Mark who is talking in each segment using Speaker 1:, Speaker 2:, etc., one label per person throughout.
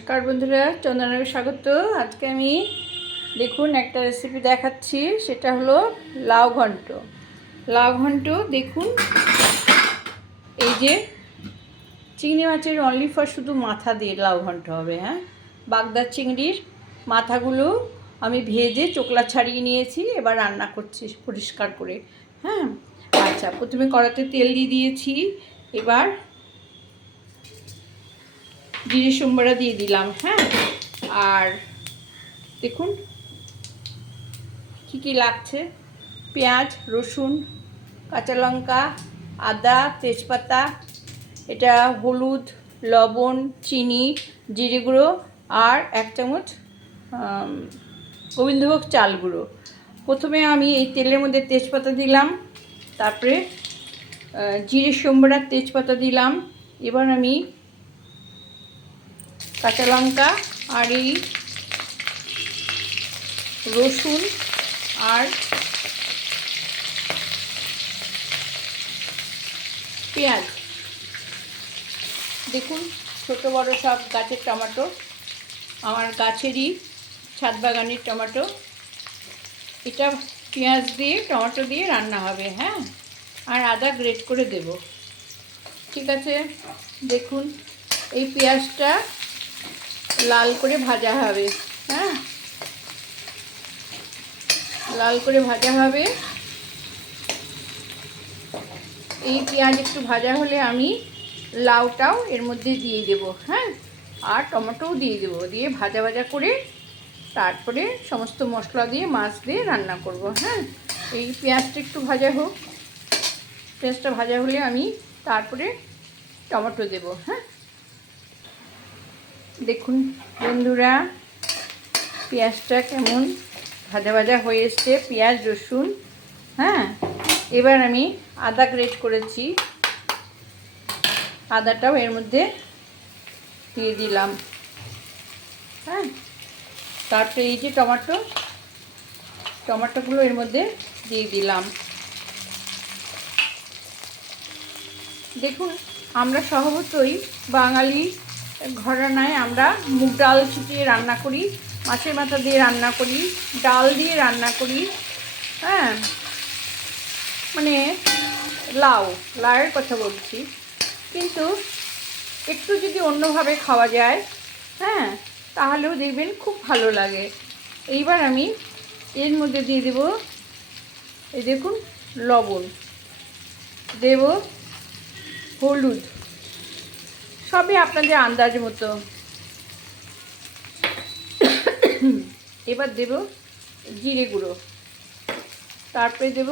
Speaker 1: নমস্কার বন্ধুরা চন্দনাকে স্বাগত। আজকে আমি দেখুন একটা রেসিপি দেখাচ্ছি, সেটা হলো লাউ ঘন্ট। লাউ ঘন্ট দেখুন, এই যে চিংড়ি মাছের অনলি ফর শুধু মাথা দিয়ে লাউ ঘন্ট হবে হ্যাঁ? বাগদার চিংড়ির মাথাগুলো আমি ভেজে চোকলা ছাড়িয়ে নিয়েছি, এবার রান্না করছি পরিষ্কার করে হ্যাঁ? আচ্ছা প্রথমে কড়াতে তেল দিয়ে দিয়েছি, এবার জিরে সোমবারা দিয়ে দিলাম হ্যাঁ? আর দেখুন কী কী লাগছে। পেঁয়াজ, রসুন, কাঁচা লঙ্কা, আদা, তেজপাতা, এটা হলুদ, লবণ, চিনি, জিরে গুঁড়ো আর এক চামচ গোবিন্দভোগ চাল গুঁড়ো। প্রথমে আমি এই তেলের মধ্যে তেজপাতা দিলাম, তারপরে জিরে সোমবারার তেজপাতা দিলাম। এবার আমি কাঁচা লঙ্কা আর এই রসুন আর পেঁয়াজ। দেখুন, ছোট বড় সব গাছের টমেটো। আমার গাছেরই ছাদ বাগানের টমেটো। এটা পেঁয়াজ দিয়ে, টমেটো দিয়ে রান্না হবে হ্যাঁ? আর আদা গ্রেট করে দেব। ঠিক আছে? দেখুন, এই পেঁয়াজটা লাল করে ভাজা হবে। হ্যাঁ? লাল করে ভাজা হবে। এই পেঁয়াজ একটু ভাজা হলে আমি লাউটাও এর মধ্যে দিয়ে দেব হ্যাঁ? আর টমেটোও দিয়ে দেবো, দিয়ে ভাজা ভাজা করে তারপরে সমস্ত মশলা দিয়ে, মাছ দিয়ে রান্না করব হ্যাঁ? এই পেঁয়াজটা একটু ভাজা হোক। পেঁয়াজটা ভাজা হলে আমি তারপরে টমেটো দেব হ্যাঁ? দেখুন বন্ধুরা, পেঁয়াজটা কেমন? ভাজা ভাজা হয়ে এসছে, পেঁয়াজ, রসুন হ্যাঁ? এবার আমি আদা গ্রেট করেছি। আদাটাও এর মধ্যে দিয়ে দিলাম। হ্যাঁ? তারপরে এই যে টমেটো, টমেটোগুলো এর মধ্যে দিয়ে দিলাম। দেখুন, আমরা স্বভাবতই বাঙালি ঘরানায় আমরা মুগ ডাল ছিটিয়ে রান্না করি, মাছের মাথা দিয়ে রান্না করি, ডাল দিয়ে রান্না করি হ্যাঁ। মানে লাউ, লাউয়ের কথা বলছি। কিন্তু একটু যদি অন্যভাবে খাওয়া যায় হ্যাঁ তাহলেও দেখবেন খুব ভালো লাগে। এইবার আমি এর মধ্যে দিয়ে দেব, এই দেখুন, লবণ। দেব হলুদ। সবই আপনাদের আন্দাজ মতো। এবার দেব জিরে গুঁড়ো। তারপরে দেব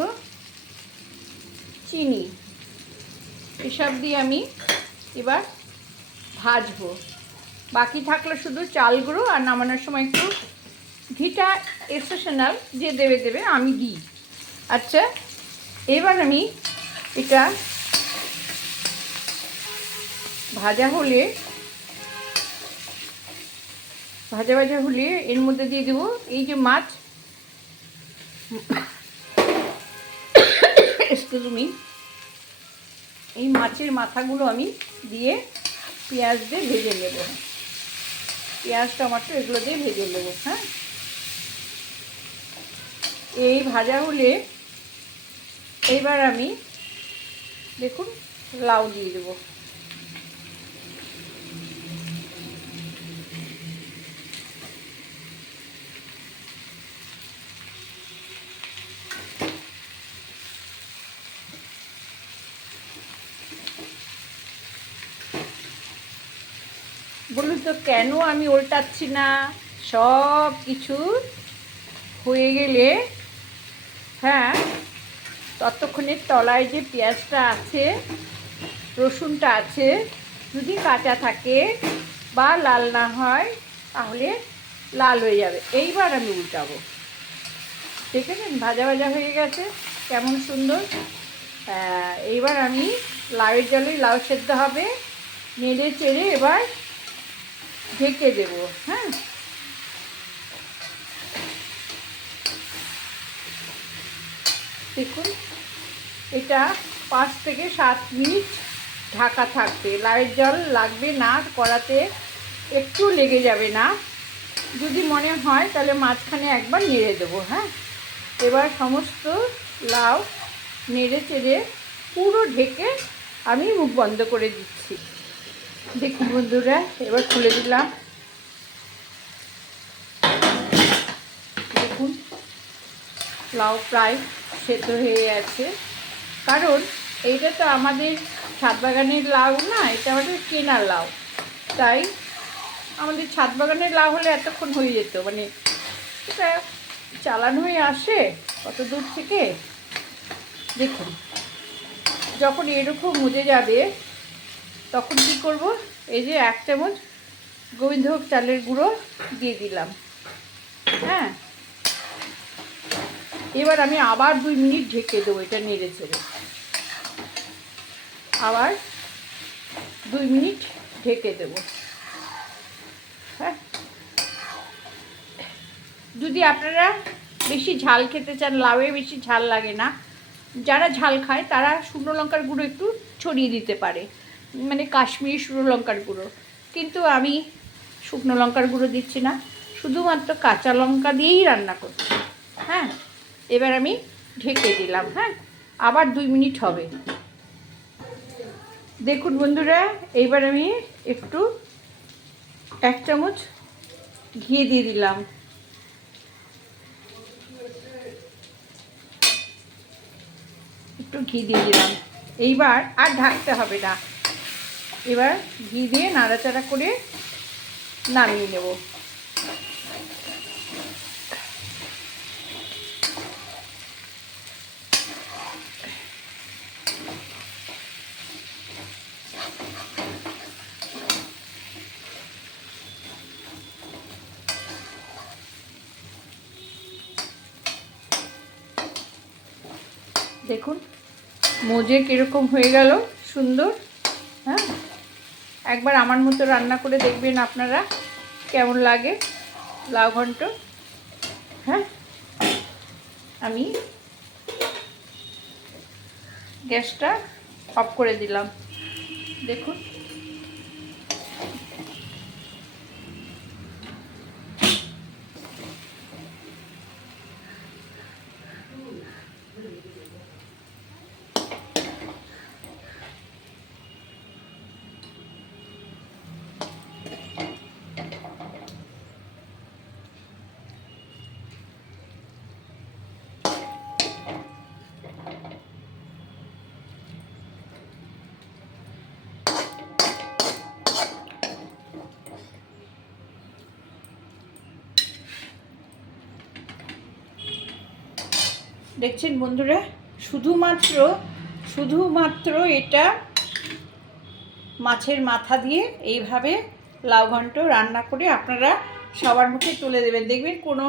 Speaker 1: চিনি। এসব দিয়ে আমি এবার ভাজবো। বাকি থাকলে শুধু চাল গুঁড়ো আর নামানোর সময় একটু ঘিটা এক্সেশনাল যে দেবে দেবে আমি দিই। আচ্ছা এবার আমি এটা ভাজা হলে, ভাজা ভাজা হলে এর মধ্যে দিয়ে দেবো এই যে মাছ। তুমি এই মাছের মাথাগুলো আমি দিয়ে পেঁয়াজ দিয়ে ভেজে নেব। পেঁয়াজ টমাটো এগুলো দিয়ে ভেজে নেব হ্যাঁ? এই ভাজা হলে এইবার আমি, দেখুন, লাউ দিয়ে দেবো। বলুন তো, কেন আমি উল্টাচ্ছি না? সব কিছু হয়ে গেলে হ্যাঁ ততক্ষণে তলায় যে পেঁয়াজটা আছে, রসুনটা আছে, যদি কাঁচা থাকে বা লাল না হয়, তাহলে লাল হয়ে যাবে। এইবার আমি উল্টাবো। ঠিক আছে ভাজা ভাজা হয়ে গেছে। কেমন সুন্দর। এইবার আমি লাউয়ের জলে লাউ সেদ্ধ হবে। নেড়ে চেড়ে এবার ঢেকে দেব হ্যাঁ? দেখুন, এটা পাঁচ থেকে সাত মিনিট ঢাকা থাকবে। লাউয়ের জল লাগবে না, কড়াতে একটু লেগে যাবে না। যদি মনে হয়, তাহলে মাঝখানে একবার নেড়ে দেবো হ্যাঁ? এবার সমস্ত লাউ নেড়ে চেড়ে পুরো ঢেকে আমি মুখ বন্ধ করে দিচ্ছি। দেখুন বন্ধুরা, এবার খুলে দিলাম। দেখুন, লাউ প্রায় সেদ্ধ হয়ে আছে কারণ এইটা তো আমাদের ছাদ বাগানের লাউ না, এটা আমাদের কেনার লাউ। তাই আমাদের ছাদ বাগানের লাউ হলে এতক্ষণ হয়ে যেত। মানে এটা চালানো হয়ে আসে কত দূর থেকে। দেখুন, যখন এরকম মুজে যাবে তখন কি করব? এই যে এক চামচ গোবিন্দভোগ চালের গুঁড়ো দিয়ে দিলাম। হ্যাঁ? এবার আমি আবার দুই মিনিট ঢেকে দেবো এটা নেড়ে ছেড়ে আবার দুই মিনিট ঢেকে দেব। হ্যাঁ? যদি আপনারা বেশি ঝাল খেতে চান, লাউয়ে বেশি ঝাল লাগে না, যারা ঝাল খায় তারা শুকনো লঙ্কার গুঁড়ো একটু ছড়িয়ে দিতে পারে। মানে কাশ্মীরি শুকনো লঙ্কার গুঁড়ো। কিন্তু আমি শুকনো লঙ্কার গুঁড়ো দিচ্ছি না, শুধুমাত্র কাঁচা লঙ্কা দিয়েই রান্না করছি। হ্যাঁ এবার আমি ঢেকে দিলাম হ্যাঁ আবার দুই মিনিট হবে। দেখুন বন্ধুরা এইবার আমি একটু এক চামচ ঘি দিয়ে দিলাম। একটু ঘি দিয়ে দিলাম। এইবার আর ঢাকতে হবে না। এবার ঘি দিয়ে নাড়াচাড়া করে নামিয়ে নেব। দেখুন মোজে কীরকম হয়ে গেল সুন্দর। একবার আমার মতো রান্না করে দেখবেন আপনারা, কেমন লাগে? লাউ ঘন্ট? হ্যাঁ? আমি গ্যাসটা অফ করে দিলাম। দেখুন। দেখছেন বন্ধুরা? শুধুমাত্র শুধুমাত্র এটা মাছের মাথা দিয়ে এইভাবে লাউ ঘন্ট রান্না করে আপনারা সবার মুখে তুলে দেবেন। দেখবেন কোনো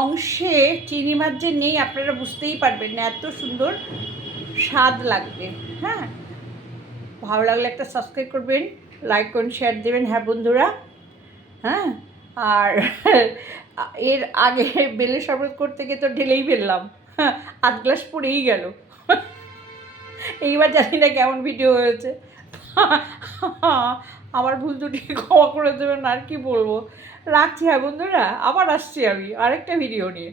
Speaker 1: অংশে চিনি মাছ যে নেই আপনারা বুঝতেই পারবেন না, এত সুন্দর স্বাদ লাগবে। হ্যাঁ? ভালো লাগলে একটা সাবস্ক্রাইব করবেন লাইক করুন শেয়ার দেবেন। হ্যাঁ বন্ধুরা? হ্যাঁ? আর এর আগে বেলে শরবত করতে গিয়ে তো ঢেলেই ফেললাম। আধ গ্লাস পড়েই গেল। এইবার জানি না কেমন ভিডিও হয়েছে। আমার ভুল দুটি ক্ষমা করে দেবেন, আর কি বলব? রাখছি হ্যাঁ বন্ধুরা? আবার আসছি আমি আরেকটা ভিডিও নিয়ে।